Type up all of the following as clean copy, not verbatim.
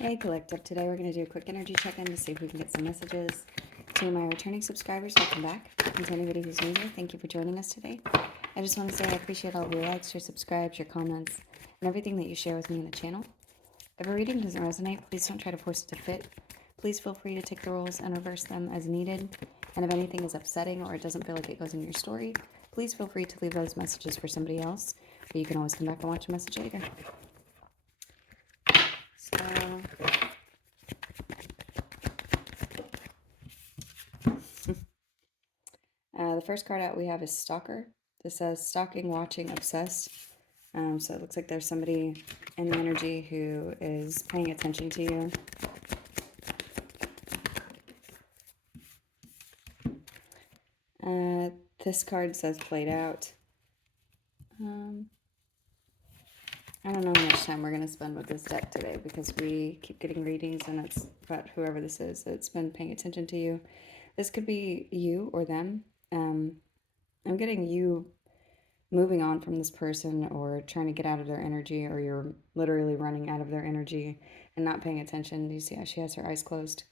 Hey Collective, today we're going to do a quick energy check-in to see if we can get some messages. To my returning subscribers, welcome back. And to anybody who's new here, thank you for joining us today. I just want to say I appreciate all of your likes, your subscribes, your comments, and everything that you share with me in the channel. If a reading doesn't resonate, please don't try to force it to fit. Please feel free to take the roles and reverse them as needed. And if anything is upsetting or it doesn't feel like it goes in your story, please feel free to leave those messages for somebody else, or you can always come back and watch a message later. So... the first card out we have is Stalker. This says stalking, watching, obsessed. So it looks like there's somebody in the energy who is paying attention to you. This card says played out. I don't know how much time we're going to spend with this deck today because we keep getting readings and it's about whoever this is that's been paying attention to you. This could be you or them. I'm getting you moving on from this person or trying to get out of their energy, or you're literally running out of their energy and not paying attention. Do you see how she has her eyes closed?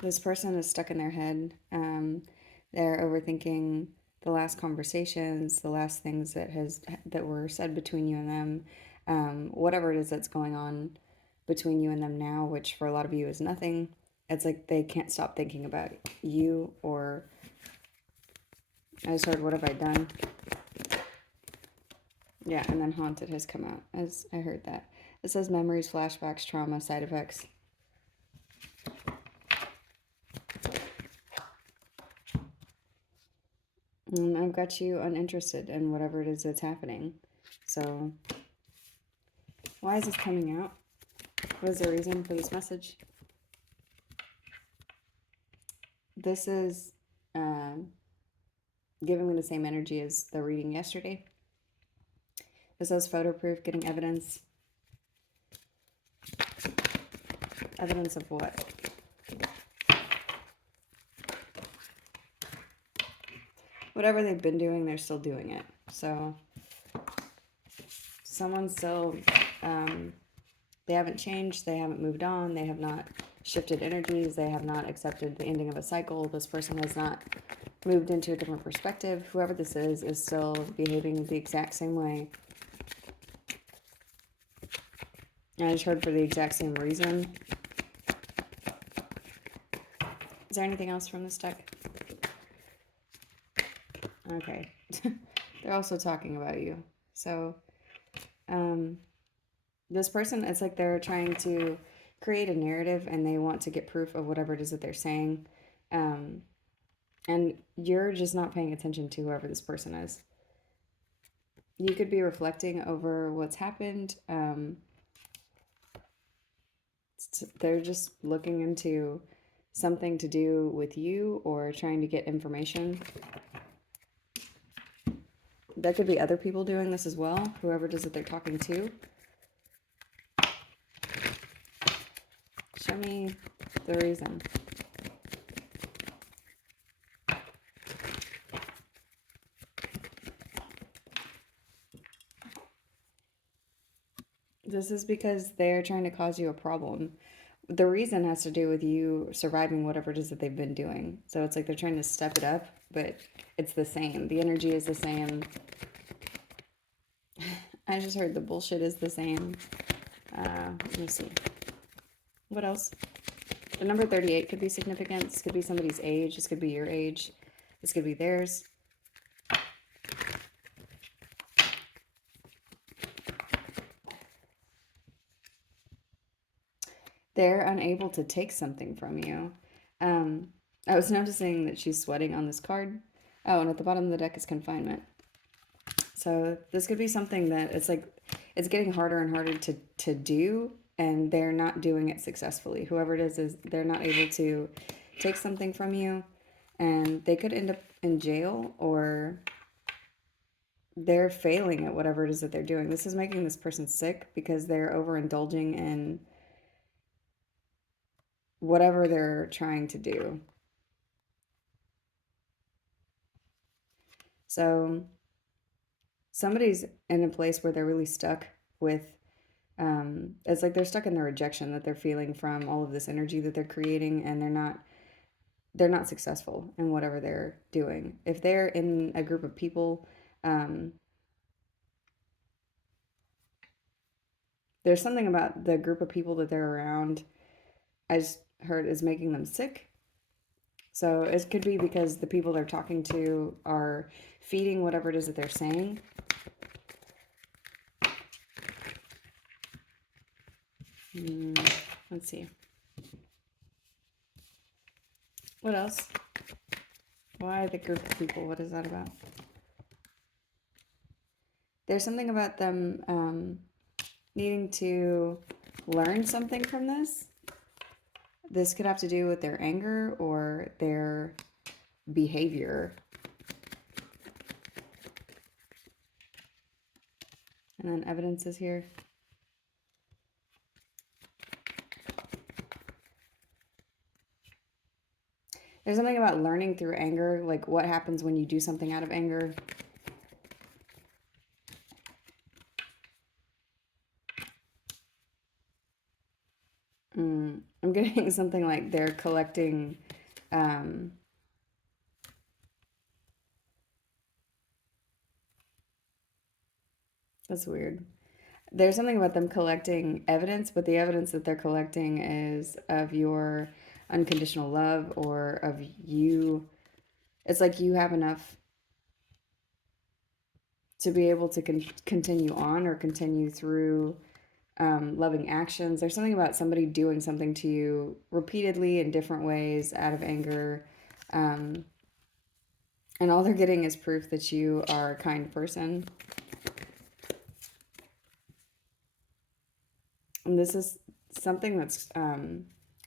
This person is stuck in their head. They're overthinking the last conversations, the last things that were said between you and them, whatever it is that's going on between you and them now, which for a lot of you is nothing. It's like they can't stop thinking about you, or I just heard, what have I done? Yeah, and then haunted has come out as I heard that. It says memories, flashbacks, trauma, side effects. And I've got you uninterested in whatever it is that's happening. So why is this coming out? What is the reason for this message? This is giving me the same energy as the reading yesterday. This says photo proof, getting evidence. Evidence of what? Whatever they've been doing, they're still doing it. So someone's still, they haven't changed, they haven't moved on, they have not shifted energies, they have not accepted the ending of a cycle. This person has not moved into a different perspective. Whoever this is still behaving the exact same way. I just heard for the exact same reason. Is there anything else from this deck? Okay. They're also talking about you. So, this person, it's like they're trying to create a narrative and they want to get proof of whatever it is that they're saying. And you're just not paying attention to whoever this person is. You could be reflecting over what's happened. They're just looking into something to do with you or trying to get information. That could be other people doing this as well, whoever it is that they're talking to. Show me the reason. This is because they're trying to cause you a problem. The reason has to do with you surviving whatever it is that they've been doing. So it's like they're trying to step it up, but it's the same. The energy is the same. I just heard the bullshit is the same. Let me see. What else? The number 38 could be significant. This could be somebody's age. This could be your age. This could be theirs. They're unable to take something from you. I was noticing that she's sweating on this card. Oh, and at the bottom of the deck is confinement. So this could be something that it's like it's getting harder and harder to do, and they're not doing it successfully. Whoever it is they're not able to take something from you, and they could end up in jail, or they're failing at whatever it is that they're doing. This is making this person sick because they're overindulging in whatever they're trying to do. So somebody's in a place where they're really stuck with, it's like they're stuck in the rejection that they're feeling from all of this energy that they're creating, and they're not successful in whatever they're doing. If they're in a group of people, there's something about the group of people that they're around, I just heard, is making them sick. So it could be because the people they're talking to are feeding whatever it is that they're saying. Let's see. What else? Why the group of people? What is that about? There's something about them needing to learn something from this. This could have to do with their anger or their behavior. And then evidence is here. There's something about learning through anger, like what happens when you do something out of anger. I'm getting something like they're collecting that's weird. There's something about them collecting evidence, but the evidence that they're collecting is of your unconditional love or of you. It's like you have enough to be able to continue on or continue through loving actions. There's something about somebody doing something to you repeatedly in different ways out of anger. And all they're getting is proof that you are a kind person. And this is something that's,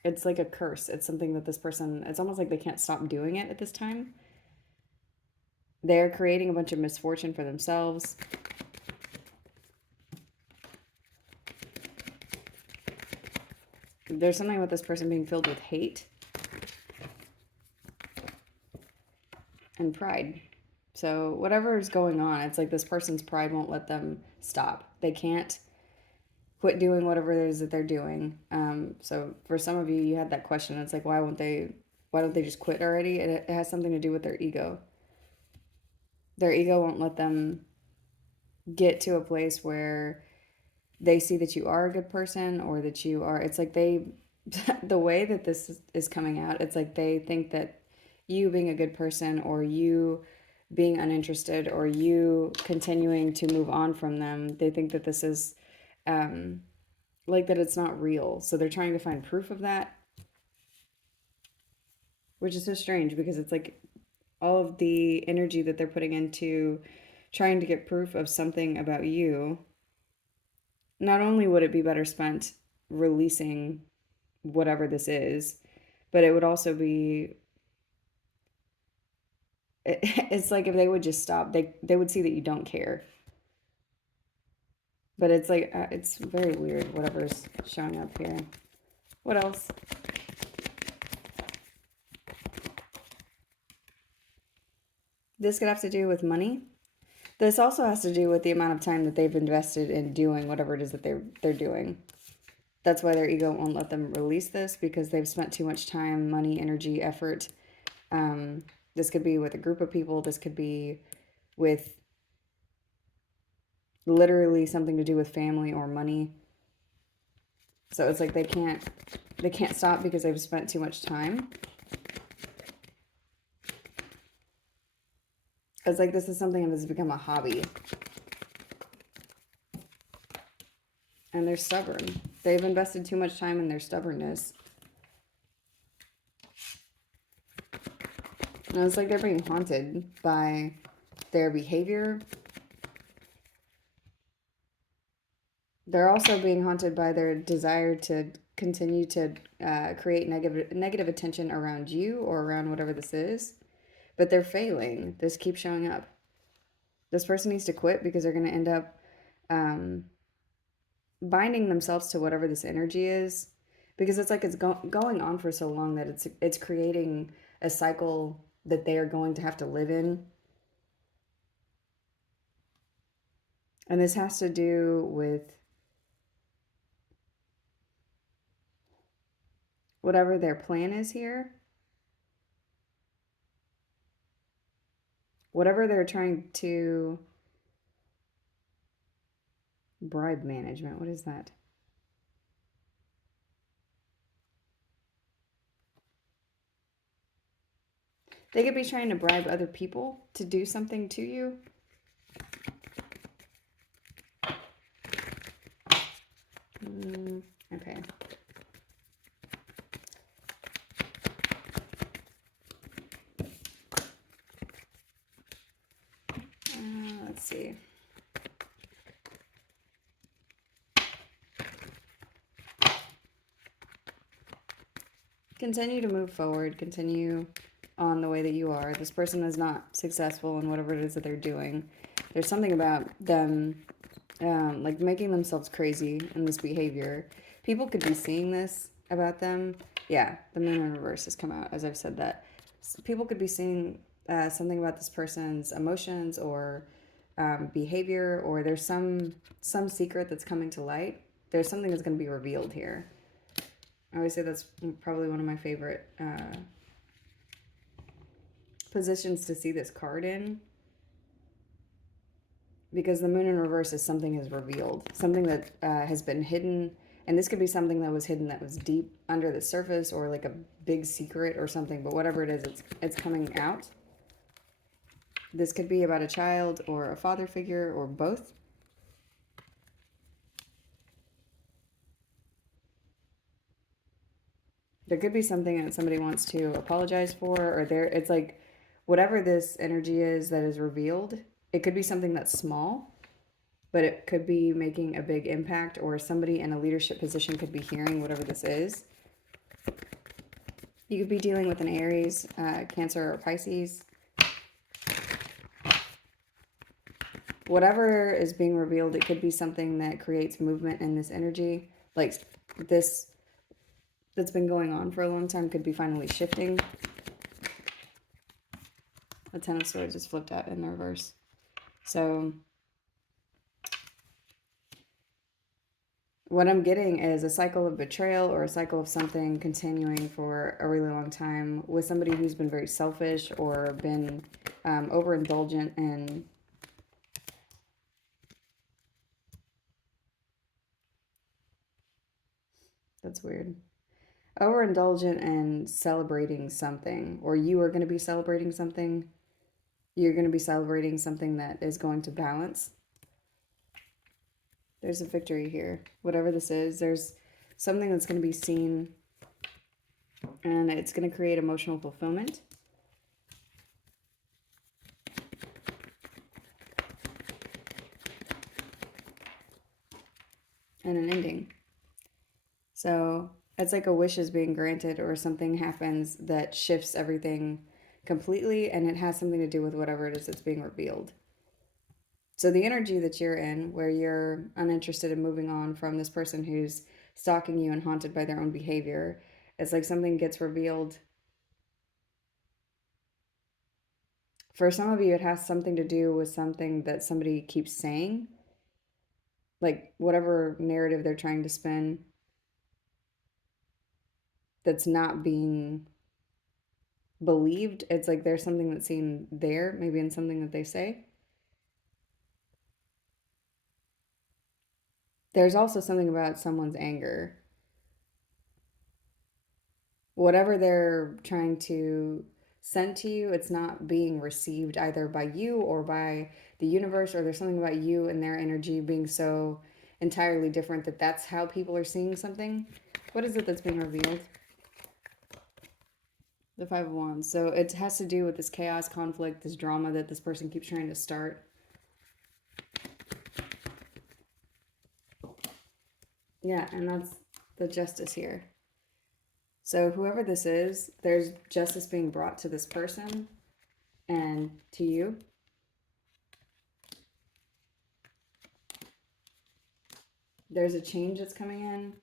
it's like a curse. It's something that this person, it's almost like they can't stop doing it at this time. They're creating a bunch of misfortune for themselves. There's something with this person being filled with hate and pride. So whatever is going on, it's like this person's pride won't let them stop. They can't quit doing whatever it is that they're doing. So for some of you, you had that question. It's like, why don't they just quit already? It has something to do with their ego. Their ego won't let them get to a place where they see that you are a good person, or that you are, it's like they, the way that this is coming out, it's like they think that you being a good person, or you being uninterested, or you continuing to move on from them, they think that this is like that it's not real. So they're trying to find proof of that, which is so strange because it's like all of the energy that they're putting into trying to get proof of something about you. Not only would it be better spent releasing whatever this is, but it would also be, it's like if they would just stop, they would see that you don't care. But it's like, it's very weird, whatever's showing up here. What else? This could have to do with money. This also has to do with the amount of time that they've invested in doing whatever it is that they're doing. That's why their ego won't let them release this, because they've spent too much time, money, energy, effort. This could be with a group of people. This could be with literally something to do with family or money. So it's like they can't stop because they've spent too much time. It's like this is something that has become a hobby. And they're stubborn. They've invested too much time in their stubbornness. And it's like they're being haunted by their behavior. They're also being haunted by their desire to continue to create negative attention around you or around whatever this is. But they're failing. This keeps showing up. This person needs to quit because they're going to end up binding themselves to whatever this energy is, because it's like it's going on for so long that it's creating a cycle that they are going to have to live in. And this has to do with whatever their plan is here. Whatever they're trying to bribe management. What is that? They could be trying to bribe other people to do something to you. Okay. Let's see. Continue to move forward. Continue on the way that you are. This person is not successful in whatever it is that they're doing. There's something about them like making themselves crazy in this behavior. People could be seeing this about them. Yeah, the moon in reverse has come out, as I've said that. People could be seeing something about this person's emotions or behavior, or there's some secret that's coming to light. There's something that's going to be revealed here. I always say that's probably one of my favorite positions to see this card in, because the moon in reverse is something is revealed, something that has been hidden, and this could be something that was hidden, that was deep under the surface, or like a big secret or something, but whatever it is, it's coming out. This could be about a child or a father figure or both. There could be something that somebody wants to apologize for, or it's like whatever this energy is that is revealed, it could be something that's small, but it could be making a big impact, or somebody in a leadership position could be hearing whatever this is. You could be dealing with an Aries, Cancer, or Pisces. Whatever is being revealed, it could be something that creates movement in this energy. Like this that's been going on for a long time could be finally shifting. The Ten of Swords is flipped out in the reverse. So what I'm getting is a cycle of betrayal, or a cycle of something continuing for a really long time with somebody who's been very selfish or been overindulgent in that's weird. Overindulgent and celebrating something, or you are going to be celebrating something. You're going to be celebrating something that is going to balance. There's a victory here. Whatever this is, there's something that's going to be seen, and it's going to create emotional fulfillment. And an ending. So it's like a wish is being granted, or something happens that shifts everything completely, and it has something to do with whatever it is that's being revealed. So the energy that you're in, where you're uninterested in moving on from this person who's stalking you and haunted by their own behavior, it's like something gets revealed. For some of you, it has something to do with something that somebody keeps saying, like whatever narrative they're trying to spin that's not being believed. It's like there's something that's seen there, maybe in something that they say. There's also something about someone's anger. Whatever they're trying to send to you, it's not being received either by you or by the universe, or there's something about you and their energy being so entirely different that that's how people are seeing something. What is it that's being revealed? The Five of Wands. So it has to do with this chaos, conflict, this drama that this person keeps trying to start. Yeah, and that's the Justice here. So whoever this is, there's justice being brought to this person and to you. There's a change that's coming in,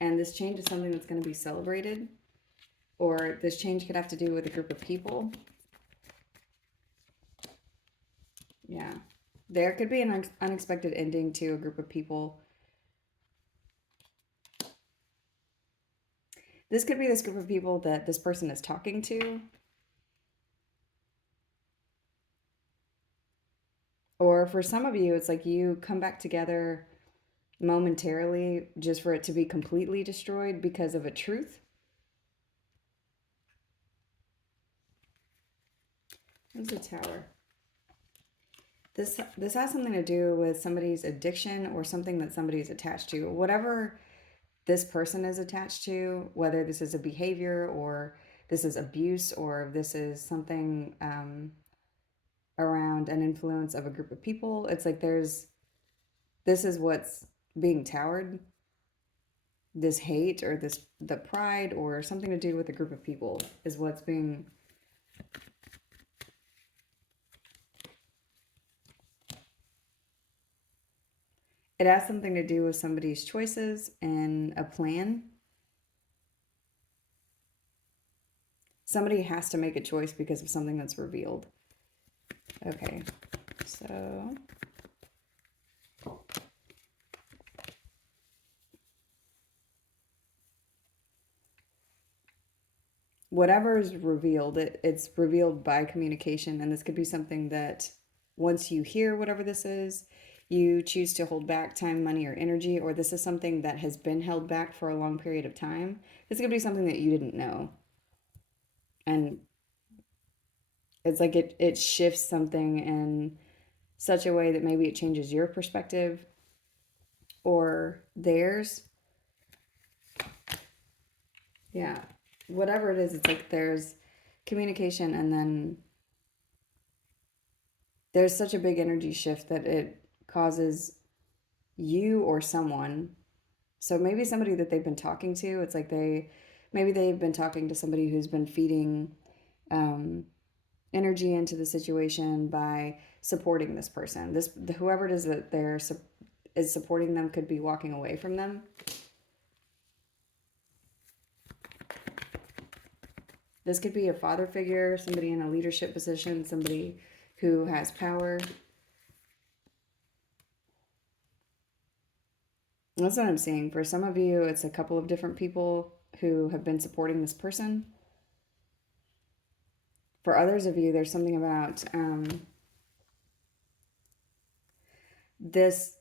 and this change is something that's going to be celebrated, or this change could have to do with a group of people. Yeah. There could be an unexpected ending to a group of people. This could be this group of people that this person is talking to. Or for some of you, it's like you come back together momentarily just for it to be completely destroyed because of a truth. There's a tower. This has something to do with somebody's addiction or something that somebody's attached to. Whatever this person is attached to, whether this is a behavior or this is abuse or if this is something around an influence of a group of people, it's like this is what's being towered. This hate or the pride or something to do with a group of people is what's being. It has something to do with somebody's choices and a plan. Somebody has to make a choice because of something that's revealed. Okay, so whatever is revealed, it's revealed by communication. And this could be something that once you hear whatever this is, you choose to hold back time, money, or energy, or this is something that has been held back for a long period of time. This could be something that you didn't know. And it's like it shifts something in such a way that maybe it changes your perspective or theirs. Yeah. Whatever it is, it's like there's communication and then there's such a big energy shift that it causes you or someone. So maybe somebody that they've been talking to, it's like maybe they've been talking to somebody who's been feeding um, energy into the situation by supporting this person. Whoever it is that is supporting them could be walking away from them. This could be a father figure, somebody in a leadership position, somebody who has power. That's what I'm seeing. For some of you, it's a couple of different people who have been supporting this person. For others of you, there's something about this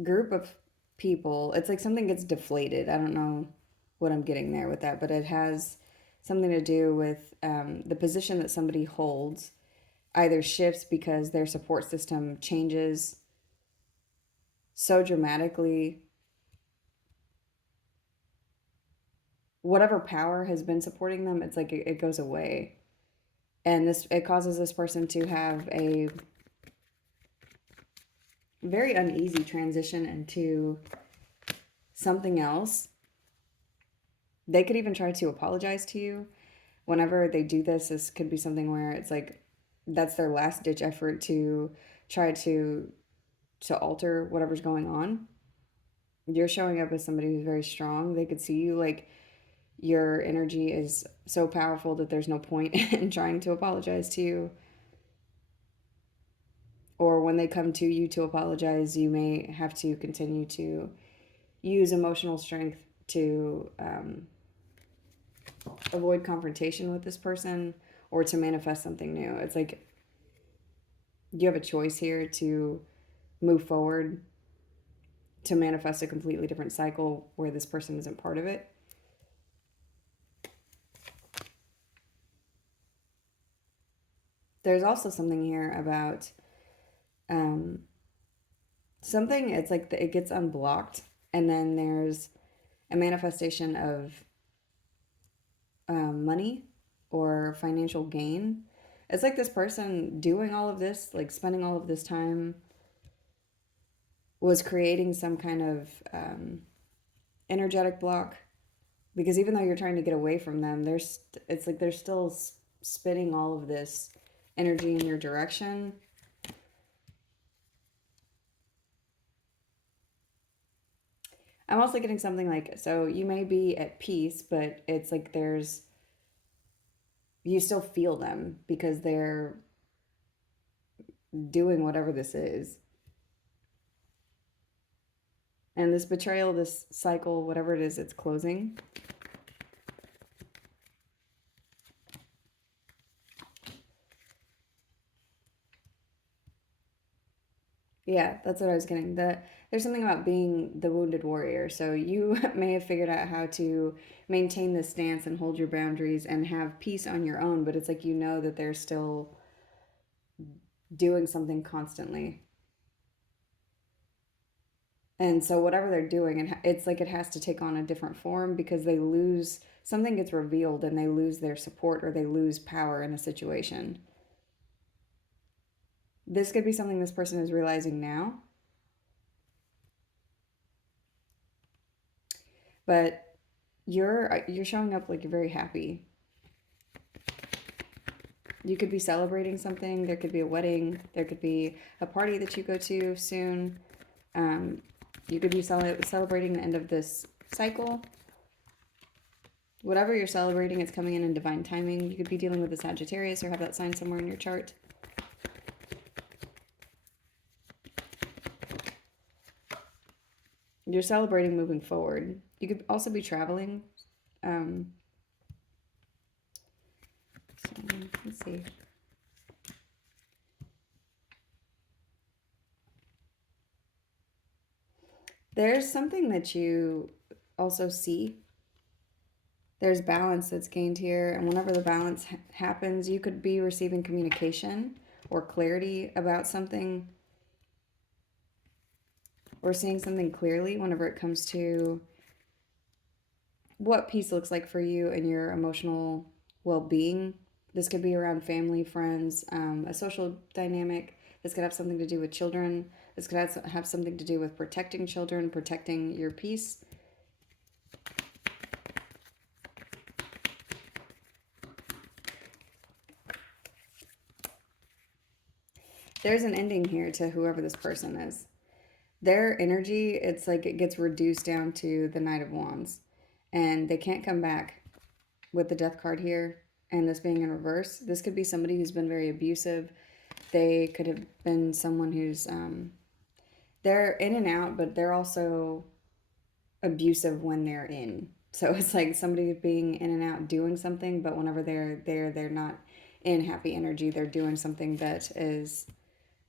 group of people. It's like something gets deflated. I don't know what I'm getting there with that, but it has something to do with the position that somebody holds either shifts because their support system changes so dramatically. Whatever power has been supporting them, it's like it goes away. And it causes this person to have a very uneasy transition into something else. They could even try to apologize to you. Whenever they do this, this could be something where it's like that's their last ditch effort to try to alter whatever's going on. You're showing up as somebody who's very strong. They could see you like your energy is so powerful that there's no point in trying to apologize to you. Or when they come to you to apologize, you may have to continue to use emotional strength to avoid confrontation with this person or to manifest something new. It's like you have a choice here to move forward to manifest a completely different cycle where this person isn't part of it. There's also something here about something, it's like it gets unblocked, and then there's a manifestation of money or financial gain. It's like this person doing all of this, like spending all of this time, was creating some kind of energetic block. Because even though you're trying to get away from them, it's like they're still spinning all of this energy in your direction. I'm also getting something like, so you may be at peace, but it's like you still feel them because they're doing whatever this is. And this betrayal, this cycle, whatever it is, it's closing. Yeah, that's what I was getting. There's something about being the wounded warrior. So you may have figured out how to maintain this stance and hold your boundaries and have peace on your own, but it's like you know that they're still doing something constantly. And so whatever they're doing, it's like it has to take on a different form because they lose something gets revealed and they lose their support or they lose power in a situation. This could be something this person is realizing now, but you're showing up like you're very happy. You could be celebrating something. There could be a wedding. There could be a party that you go to soon. Um, you could be celebrating the end of this cycle. Whatever you're celebrating, it's coming in divine timing. You could be dealing with a Sagittarius or have that sign somewhere in your chart. You're celebrating moving forward. You could also be traveling. So, let's see. There's something that you also see. There's balance that's gained here. And whenever the balance happens, you could be receiving communication or clarity about something or seeing something clearly whenever it comes to what peace looks like for you and your emotional well-being. This could be around family, friends, a social dynamic. This could have something to do with children. This could have something to do with protecting children, protecting your peace. There's an ending here to whoever this person is. Their energy, it's like it gets reduced down to the Knight of Wands. And they can't come back with the Death card here and this being in reverse. This could be somebody who's been very abusive. They could have been someone who's, they're in and out, but they're also abusive when they're in. So it's like somebody being in and out doing something, but whenever they're there, they're not in happy energy. They're doing something that is,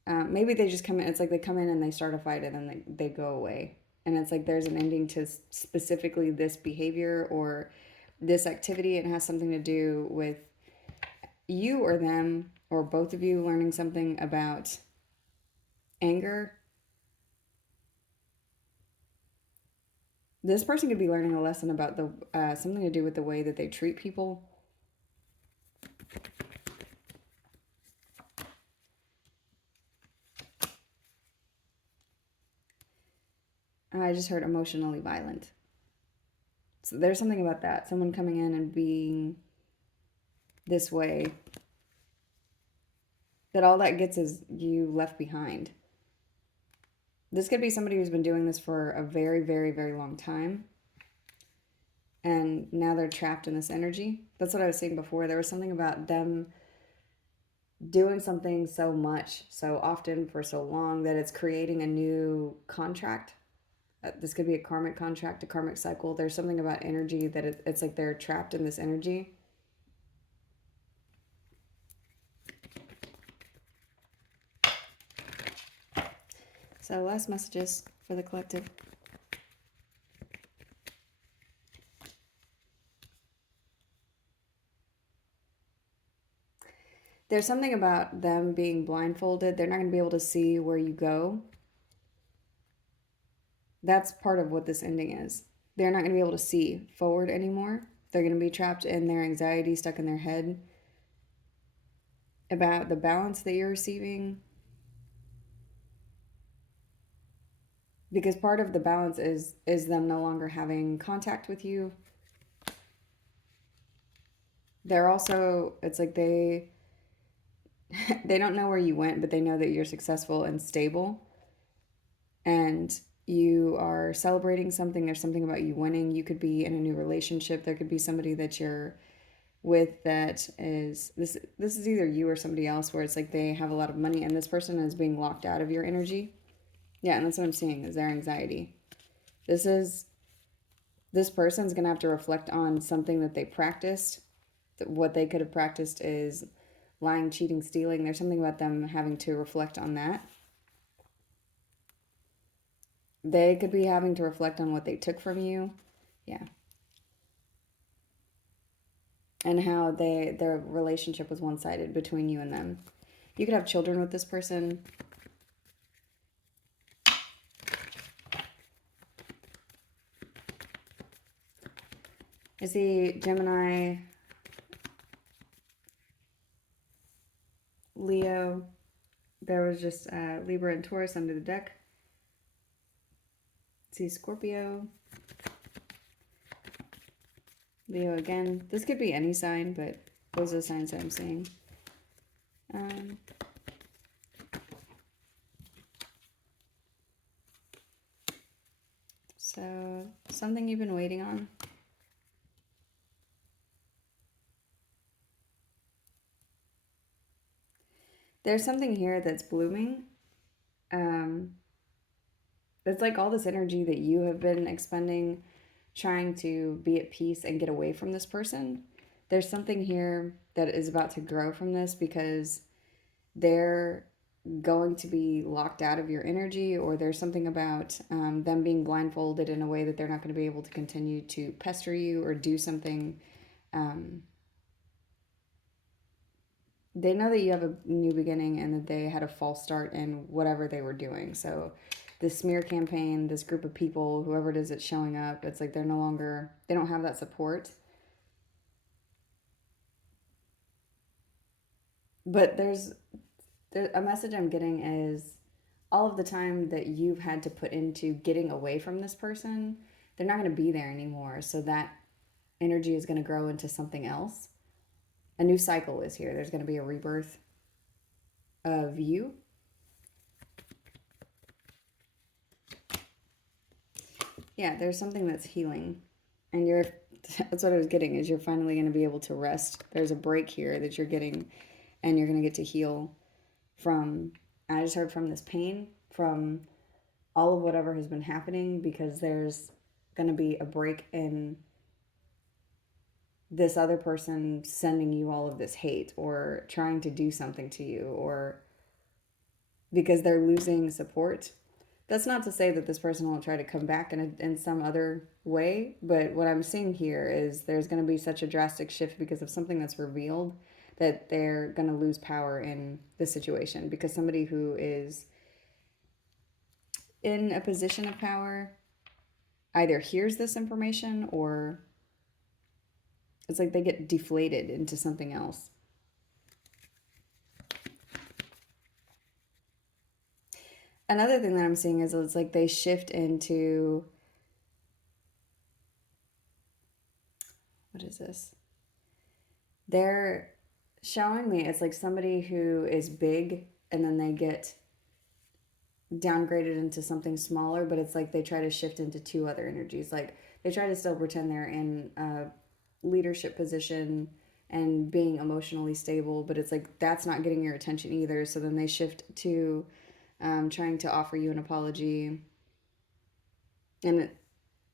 maybe they just come in. It's like they come in and they start a fight and then they go away. And it's like there's an ending to specifically this behavior or this activity. It has something to do with you or them or both of you learning something about anger. This person could be learning a lesson about the something to do with the way that they treat people. I just heard emotionally violent. So there's something about that. Someone coming in and being this way, that all that gets is you left behind. This could be somebody who's been doing this for a very, very, very long time. And now they're trapped in this energy. That's what I was saying before. There was something about them doing something so much, so often, for so long that it's creating a new contract. This could be a karmic contract, a karmic cycle. There's something about energy that it's like they're trapped in this energy. So last messages for the collective. There's something about them being blindfolded. They're not going to be able to see where you go. That's part of what this ending is. They're not going to be able to see forward anymore. They're going to be trapped in their anxiety, stuck in their head about the balance that you're receiving. Because part of the balance is them no longer having contact with you. They're also, it's like they don't know where you went, but they know that you're successful and stable. And you are celebrating something. There's something about you winning. You could be in a new relationship. There could be somebody that you're with that is this is either you or somebody else where it's like they have a lot of money and this person is being locked out of your energy. Yeah, and that's what I'm seeing is their anxiety. This person's going to have to reflect on something that they practiced. What they could have practiced is lying, cheating, stealing. There's something about them having to reflect on that. They could be having to reflect on what they took from you. Yeah. And how their relationship was one-sided between you and them. You could have children with this person. I see Gemini, Leo. There was just Libra and Taurus under the deck. See Scorpio, Leo again. This could be any sign, but those are the signs that I'm seeing. So something you've been waiting on. There's something here that's blooming. It's like all this energy that you have been expending trying to be at peace and get away from this person. There's something here that is about to grow from this because they're going to be locked out of your energy, or there's something about them being blindfolded in a way that they're not going to be able to continue to pester you or do something. They know that you have a new beginning and that they had a false start in whatever they were doing. So this smear campaign, this group of people, whoever it is that's showing up, it's like they don't have that support. But there's a message I'm getting is all of the time that you've had to put into getting away from this person, they're not going to be there anymore. So that energy is going to grow into something else. A new cycle is here. There's going to be a rebirth of you. Yeah, there's something that's healing. And that's what I was getting, is you're finally going to be able to rest. There's a break here that you're getting, and you're going to get to heal from, I just heard, from this pain, from all of whatever has been happening, because there's going to be a break in this other person sending you all of this hate or trying to do something to you, or because they're losing support. That's not to say that this person won't try to come back in some other way, but what I'm seeing here is there's going to be such a drastic shift because of something that's revealed, that they're going to lose power in the situation, because somebody who is in a position of power either hears this information, or it's like they get deflated into something else. Another thing that I'm seeing is it's like they shift into, what is this? They're showing me it's like somebody who is big and then they get downgraded into something smaller, but it's like they try to shift into two other energies. Like they try to still pretend they're in a leadership position and being emotionally stable, but it's like that's not getting your attention either. So then they shift to trying to offer you an apology, and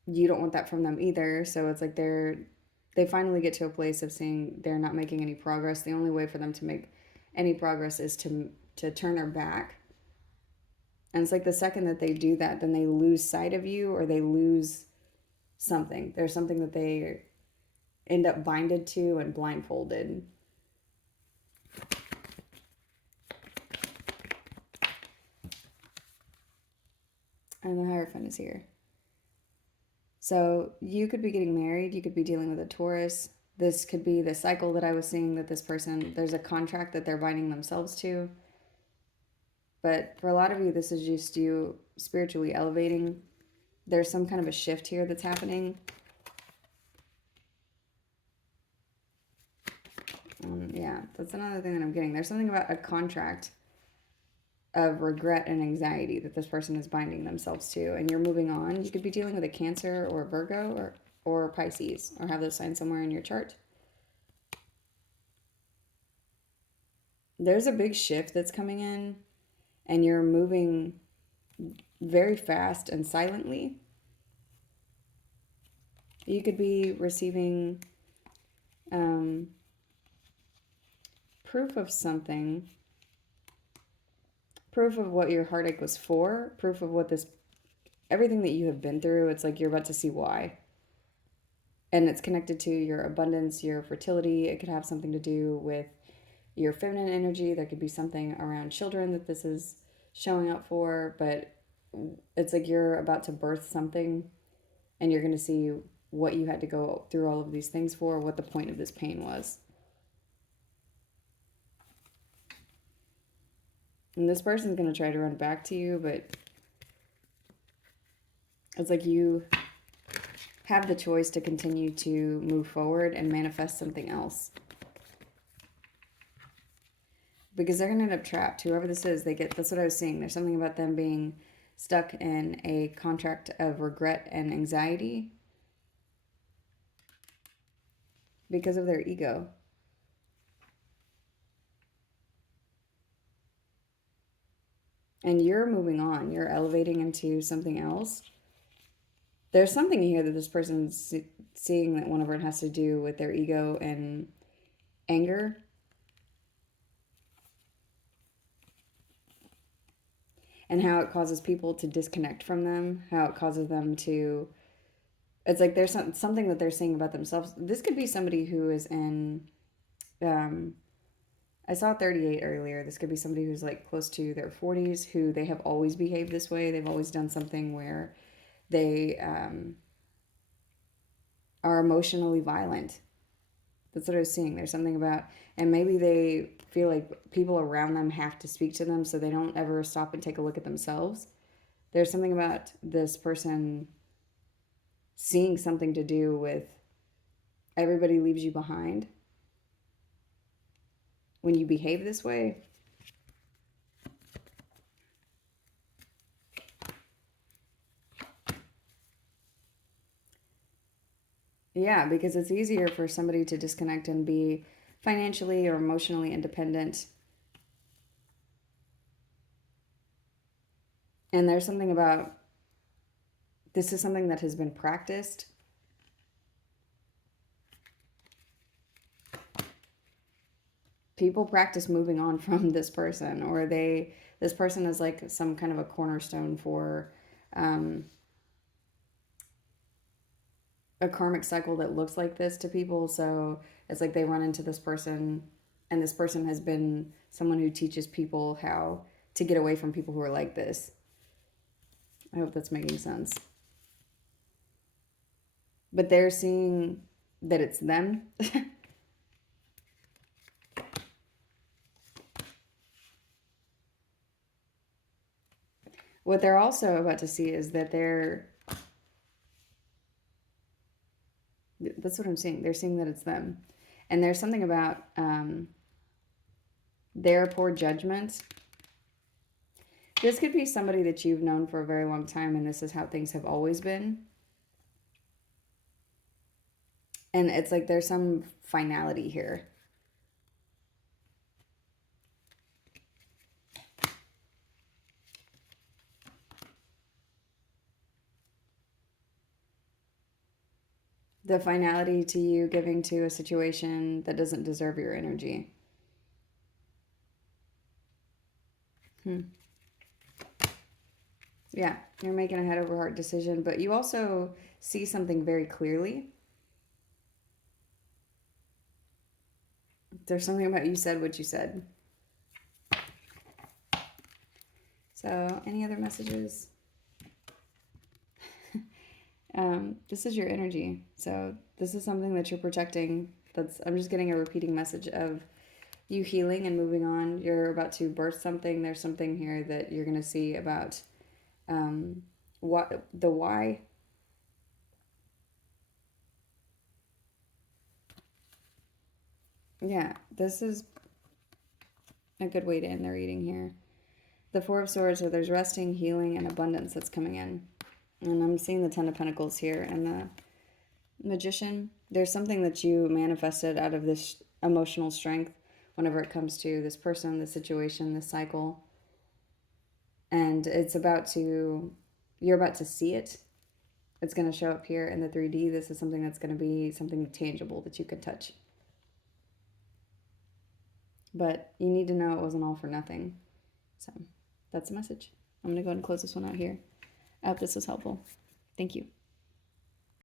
you don't want that from them either. So it's like they finally get to a place of saying they're not making any progress. The only way for them to make any progress is to turn their back. And it's like the second that they do that, then they lose sight of you, or they lose something. There's something that they end up binded to and blindfolded. And the Hierophant is here. So you could be getting married. You could be dealing with a Taurus. This could be the cycle that I was seeing, that this person, there's a contract that they're binding themselves to. But for a lot of you, this is just you spiritually elevating. There's some kind of a shift here that's happening. Yeah, that's another thing that I'm getting. There's something about a contract of regret and anxiety that this person is binding themselves to, and you're moving on. You could be dealing with a Cancer or a Virgo or Pisces, or have those signs somewhere in your chart. There's a big shift that's coming in, and you're moving very fast and silently. You could be receiving proof of something, proof of what your heartache was for, proof of what this, everything that you have been through. It's like you're about to see why. And it's connected to your abundance, your fertility. It could have something to do with your feminine energy. There could be something around children that this is showing up for, but it's like you're about to birth something and you're going to see what you had to go through all of these things for, what the point of this pain was. And this person's going to try to run back to you, but it's like you have the choice to continue to move forward and manifest something else. Because they're going to end up trapped. Whoever this is, that's what I was seeing. There's something about them being stuck in a contract of regret and anxiety because of their ego. And you're moving on. You're elevating into something else. There's something here that this person's seeing that one of it has to do with their ego and anger. And how it causes people to disconnect from them. How it causes them to... It's like there's something that they're saying about themselves. This could be somebody who is in... I saw 38 earlier. This could be somebody who's like close to their 40s, who they have always behaved this way. They've always done something where they are emotionally violent. That's what I was seeing. There's something about, and maybe they feel like people around them have to speak to them so they don't ever stop and take a look at themselves. There's something about this person seeing something to do with everybody leaves you behind when you behave this way. Yeah, because it's easier for somebody to disconnect and be financially or emotionally independent. And there's something about, this is something that has been practiced. People practice moving on from this person, or this person is like some kind of a cornerstone for a karmic cycle that looks like this to people. So it's like they run into this person, and this person has been someone who teaches people how to get away from people who are like this. I hope that's making sense. But they're seeing that it's them. What they're also about to see is that that's what I'm seeing. They're seeing that it's them. And there's something about their poor judgment. This could be somebody that you've known for a very long time, and this is how things have always been. And it's like there's some finality here. The finality to you giving to a situation that doesn't deserve your energy. Yeah, you're making a head over heart decision, but you also see something very clearly. There's something about you said what you said. So, any other messages? This is your energy. So, this is something that you're protecting. I'm just getting a repeating message of you healing and moving on. You're about to birth something. There's something here that you're going to see about what the why. Yeah, this is a good way to end the reading here. The Four of Swords, so there's resting, healing, and abundance that's coming in. And I'm seeing the Ten of Pentacles here and the Magician. There's something that you manifested out of this emotional strength whenever it comes to this person, this situation, this cycle. And you're about to see it. it's going to show up here in the 3D. This is something that's going to be something tangible that you could touch. But you need to know it wasn't all for nothing. So that's the message. I'm going to go ahead and close this one out here. I hope this was helpful. Thank you.